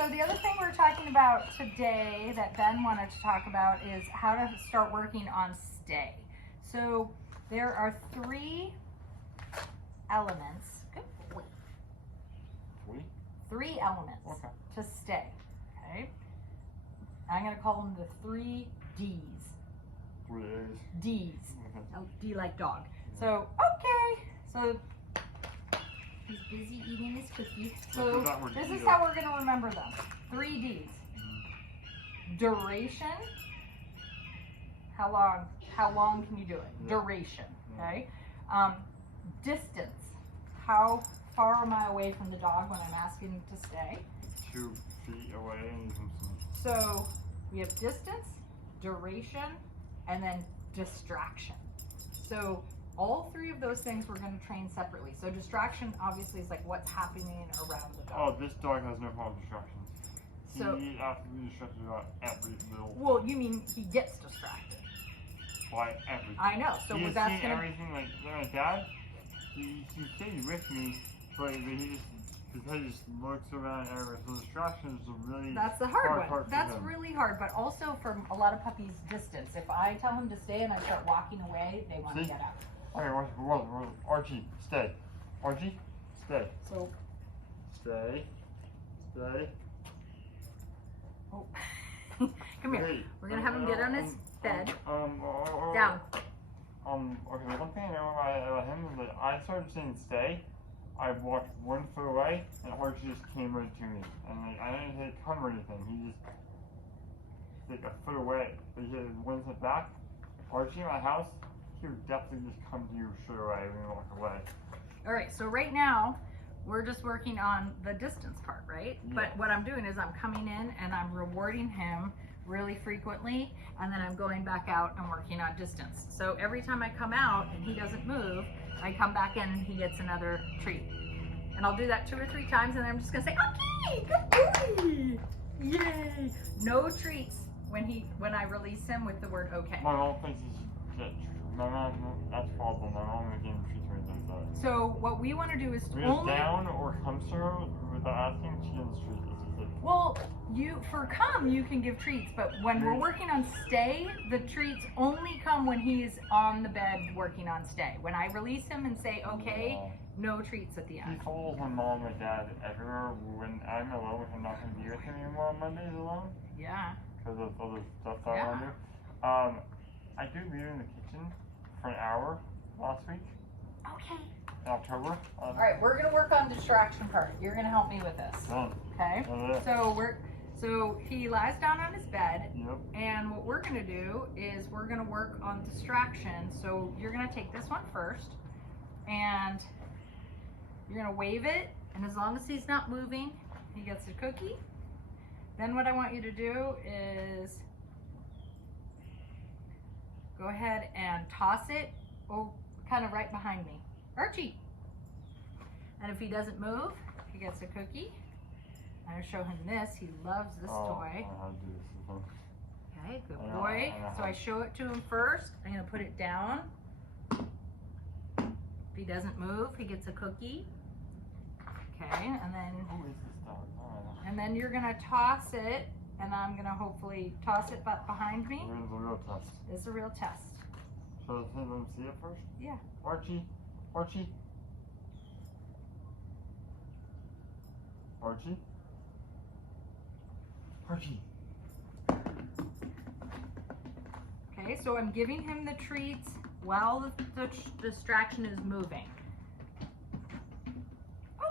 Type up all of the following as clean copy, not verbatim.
So the other thing we're talking about today that Ben wanted to talk about is how to start working on stay. So there are 3 elements. Good boy. 3 elements to stay. Okay. I'm going to call them the 3 D's. 3 A's. D's. Oh, D like dog. So, okay. So he's busy eating his cookie. So this is how we're going to remember them. 3 D's. Duration. How long can you do it? Duration. Okay. Distance. How far am I away from the dog when I'm asking him to stay? 2 feet away. So we have distance, duration, and then distraction. So all 3 of those things we're going to train separately. So distraction obviously is like what's happening around the dog. Oh, this dog has no problem with distractions. So he has to be distracted about every little. Well, you mean he gets distracted? By everything. I know. So that's gonna. Everything like my dad. He stayed with me, but he just his head just looks around everywhere. So distractions are really. That's the hard one. That's really hard, but also for a lot of puppies, distance. If I tell him to stay and I start walking away, they want to get out. Okay, Archie, stay. Archie, stay. So. Stay. Stay. Oh. Come here. Hey, We're gonna have him get on his bed. Down. Okay, one thing I know about him is that I started saying stay. I walked 1 foot away, and Archie just came right to me. And like, I didn't say come or anything. He just like a foot away. But he had 1 step back. Archie in my house, he would definitely just come to you straight away when you walk away. All right, so right now, we're just working on the distance part, right? Yeah. But what I'm doing is I'm coming in and I'm rewarding him really frequently, and then I'm going back out and working on distance. So every time I come out and he doesn't move, I come back in and he gets another treat. And I'll do that 2 or 3 times, and then I'm just gonna say, okay, good boy, yay. No treats when I release him with the word okay. My mom thinks he's my mom, that's problem. My mom would give him treats or anything like that. So what we want to do is only down or comes to her without asking, she gives treats. Well, you can give treats, but when we're working on stay, the treats only come when he's on the bed working on stay. When I release him and say okay, no treats at the end. He follows my mom and dad everywhere when I'm alone. I'm not going to be with him anymore on Mondays alone. Yeah. Because of other stuff that I want to do. I do leave in the kitchen for an hour last week. Okay. In October. All right, we're gonna work on distraction part. You're gonna help me with this. Okay. So he lies down on his bed. Yep. And what we're gonna do is we're gonna work on distraction. So you're gonna take this one first, and you're gonna wave it. And as long as he's not moving, he gets a cookie. Then what I want you to do is go ahead and toss it, kind of right behind me. Archie. And if he doesn't move, he gets a cookie. I'm going to show him this. He loves this toy. Okay, good boy. So I show it to him first. I'm going to put it down. If he doesn't move, he gets a cookie. Okay, and then you're going to toss it, and I'm going to hopefully toss it behind me. It's a real test. It's a real test. So let him see it first? Yeah. Archie. Archie. Archie. Archie. Okay, so I'm giving him the treats while the distraction is moving.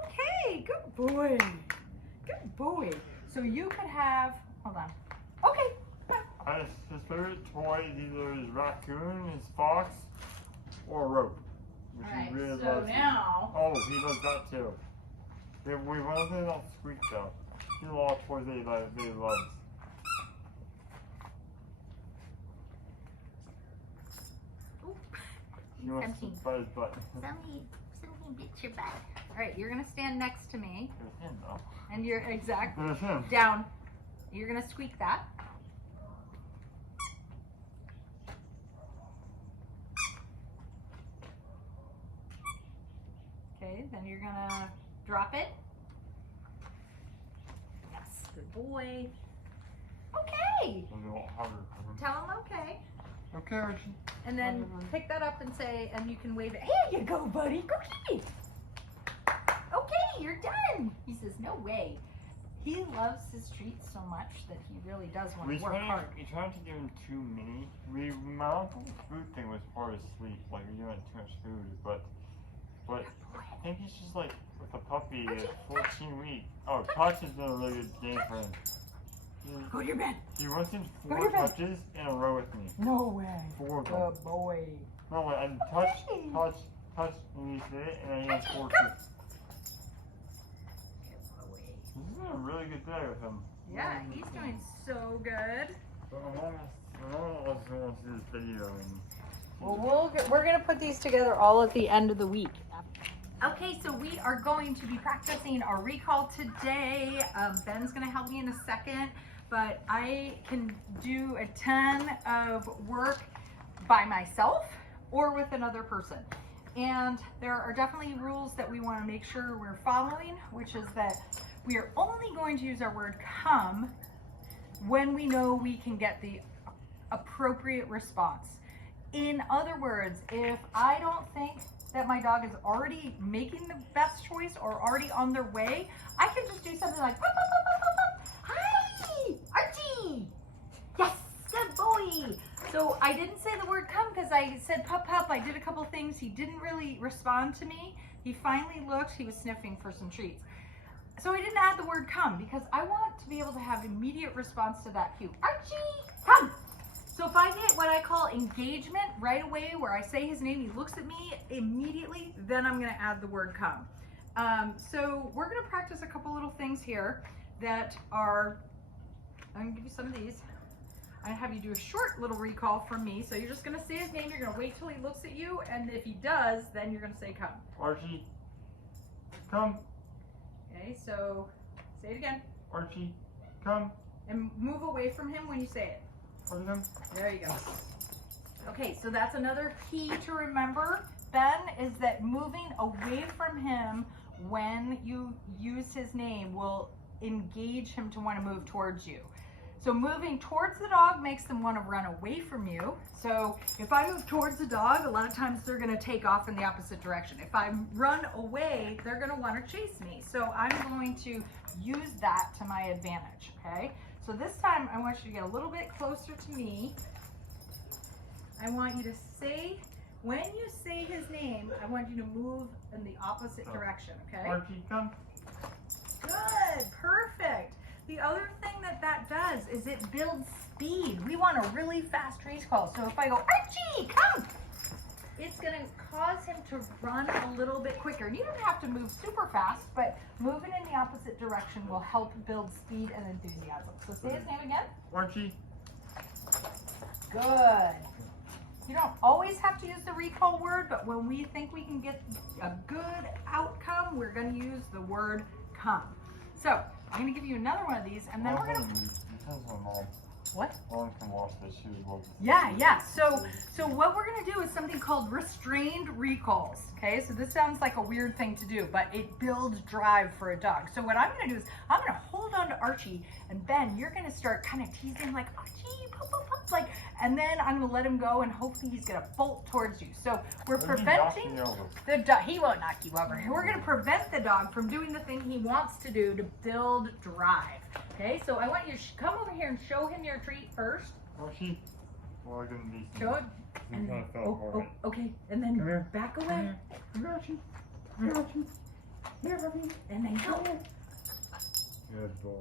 Okay, good boy. Good boy. So you could have, hold on. Okay. His favorite toy is either his raccoon, his fox, or a rope. Which he really loves. Now. Oh, he loves that too. We want to not squeak though. He has a lot of toys that he loves. He wants to bite his butt. Something bit your butt. Alright, you're going to stand next to me. And you're exactly down. You're going to squeak that. Okay, then you're going to drop it. Yes, good boy. Okay. It'll be a lot harder for him. Tell him okay. Okay, Archie. And then pick that up and say, and you can wave it. Here you go, buddy. Cookie. Okay, you're done. He says, no way. He loves his treats so much that he really does want to work hard. We tried to give him too many. My uncle's food thing was hard to sleep. Like, we gave him too much food. But I think he's just like, with a puppy at 14 weeks. Oh, touch has been a really good game for him. Go to your bed. He went in 4 touches in a row with me. No way. 4 of them. Good boy. No way, and touch, and you sit it, and then he has 4 touches. This is a really good day with him. Yeah, he's doing so good. But my mom wants to see this video. And well, we're going to put these together all at the end of the week. Okay, so we are going to be practicing our recall today. Ben's going to help me in a second, but I can do a ton of work by myself or with another person. And there are definitely rules that we want to make sure we're following, which is that we are only going to use our word come when we know we can get the appropriate response. In other words, if I don't think that my dog is already making the best choice or already on their way, I can just do something like, pop, pop, pop, pop, pop. Hi, Archie. Yes, good boy. So I didn't say the word come because I said pup, pup. I did a couple things. He didn't really respond to me. He finally looked, he was sniffing for some treats. So I didn't add the word come because I want to be able to have immediate response to that cue. Archie, come. So if I get what I call engagement right away, where I say his name, he looks at me immediately, then I'm gonna add the word come. So we're gonna practice a couple little things here that are, I'm gonna give you some of these. I have you do a short little recall from me. So you're just gonna say his name, you're gonna wait till he looks at you, and if he does, then you're gonna say come. Archie, come. Okay, so say it again. Archie, come. And move away from him when you say it. Archie, come. There you go. Okay, so that's another key to remember, Ben, is that moving away from him when you use his name will engage him to want to move towards you. So moving towards the dog makes them want to run away from you. So if I move towards the dog, a lot of times they're going to take off in the opposite direction. If I run away, they're going to want to chase me. So I'm going to use that to my advantage, okay? So this time I want you to get a little bit closer to me. I want you to say, when you say his name, I want you to move in the opposite direction, okay? Archie, come. Good, perfect. The other thing that does is it builds speed. We want a really fast recall. So if I go, Archie, come, it's gonna cause him to run a little bit quicker. And you don't have to move super fast, but moving in the opposite direction will help build speed and enthusiasm. So say his name again. Archie. Good. You don't always have to use the recall word, but when we think we can get a good outcome, we're gonna use the word come. So I'm gonna give you another one of these, and then we're gonna. What? Mom can watch this. She would love to. Yeah. So what we're gonna do is something called restrained recalls. Okay, so this sounds like a weird thing to do, but it builds drive for a dog. So what I'm gonna do is I'm gonna hold on to Archie, and Ben, you're gonna start kind of teasing like Archie, pop, pop, pop, like, and then I'm gonna let him go, and hopefully he's gonna bolt towards you. So we're preventing the dog. He won't knock you over. We're gonna prevent the dog from doing the thing he wants to do to build drive. Okay, so I want you to come over here and show him your treat first. Archie. Well, I'm gonna be. Show it. And then, okay, and then back away. Come here, Archie. Come here, Archie. Here, puppy. And then go. Good boy.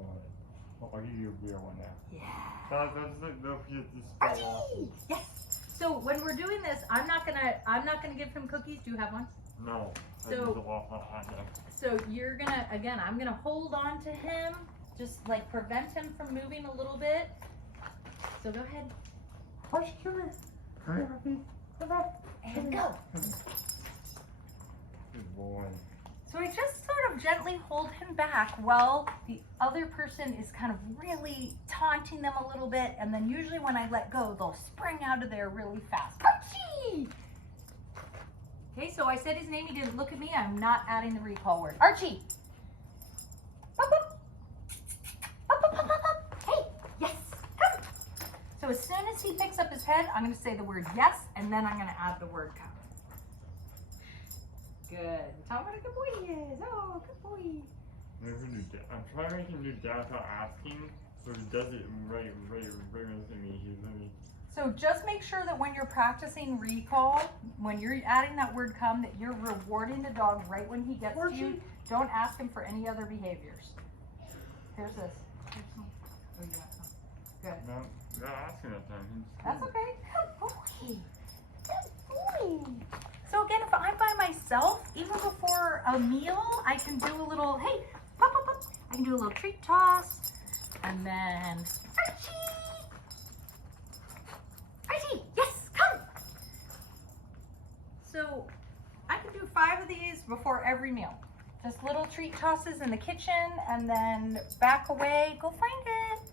I'll give you a beer one now. Yeah. That's this Archie! Yes. So when we're doing this, I'm not gonna give him cookies. Do you have one? No. So you're gonna, again, I'm gonna hold on to him, just like prevent him from moving a little bit. So go ahead. Archie, come here. Come here, puppy. Come on. And go. Good boy. So I just sort of gently hold him back while the other person is kind of really taunting them a little bit, and then usually when I let go, they'll spring out of there really fast. Archie! Okay, so I said his name, he didn't look at me, I'm not adding the recall word. Archie! Up, up. Up, up, up, up. pokes up his head, I'm going to say the word yes, and then I'm going to add the word come. Good. Tell him what a good boy he is. Oh, good boy. I'm trying to make him do that without asking, so he does it right to me. So just make sure that when you're practicing recall, when you're adding that word come, that you're rewarding the dog right when he gets to you. Don't ask him for any other behaviors. Here's this. Here's some. Oh, you got some. Good. No, not asking that time. That's okay. Good boy. Good boy. So again, if I'm by myself, even before a meal, I can do a little, hey, pop, pop, pop. I can do a little treat toss. And then, Archie! Archie, yes, come! So I can do 5 of these before every meal. Just little treat tosses in the kitchen and then back away, go find it.